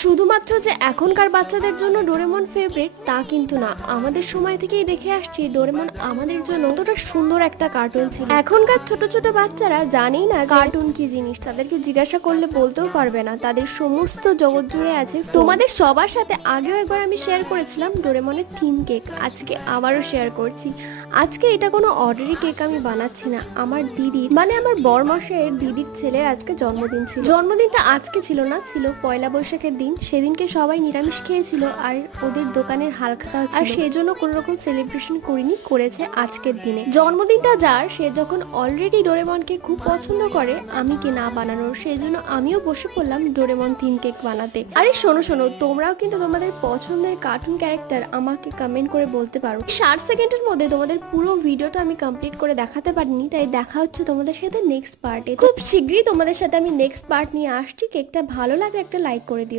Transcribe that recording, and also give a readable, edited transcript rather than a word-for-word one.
শুধুমাত্র যে এখনকার বাচ্চাদের জন্য ডোরেমন ফেভারিট তা কিন্তু না, আমাদের সময় থেকেই দেখে আসছি ডোরেমন আমাদের জন্য কতটা সুন্দর একটা কার্টুন ছিল। এখনকার ছোট ছোট বাচ্চারা জানেই না কার্টুন কি জিনিস, তাদেরকে জিজ্ঞাসা করলে বলতেও পারবে না, তাদের সমস্ত জগৎ জুড়ে আছে। তোমাদের সবার সাথে আগেও একবার আমি শেয়ার করেছিলাম ডোরেমনের থিম কেক, আজকে আবারও শেয়ার করছি। আজকে এটা কোনো অর্ডারি কেক আমি বানাচ্ছি না, আমার দিদির মানে আমার বরমশাইয়ের দিদির ছেলের আজকে জন্মদিন ছিল। জন্মদিনটা আজকে ছিল না, ছিল পয়লা বৈশাখের দিন। সেদিনকে সবাই নিরামিষ খেয়েছিল আর ওদের দোকানের হালখাতা ছিল, আর সেই জন্য কোনো রকম সেলিব্রেশন করিনি, করেছে আজকের দিনে। জন্মদিনটা যার, সে যখন অলরেডি ডোরেমনকে খুব পছন্দ করে, আমি কি না বানানোর, সেই জন্য আমিও বসে পড়লাম ডোরেমন থিম কেক বানাতে। আরে শোনো শোনো, তোমরাও কিন্তু তোমাদের পছন্দের কার্টুন ক্যারেক্টার আমাকে কমেন্ট করে বলতে পারো। 60 সেকেন্ডের মধ্যে তোমাদের পুরো ভিডিওটা আমি কমপ্লিট করে দেখাতে পারিনি, তাই দেখা হচ্ছে তোমাদের সাথে নেক্সট পার্টে। খুব শীঘ্রই তোমাদের সাথে আমি নেক্সট পার্ট নিয়ে আসছি। কেকটা ভালো লাগে একটা লাইক করে দিও।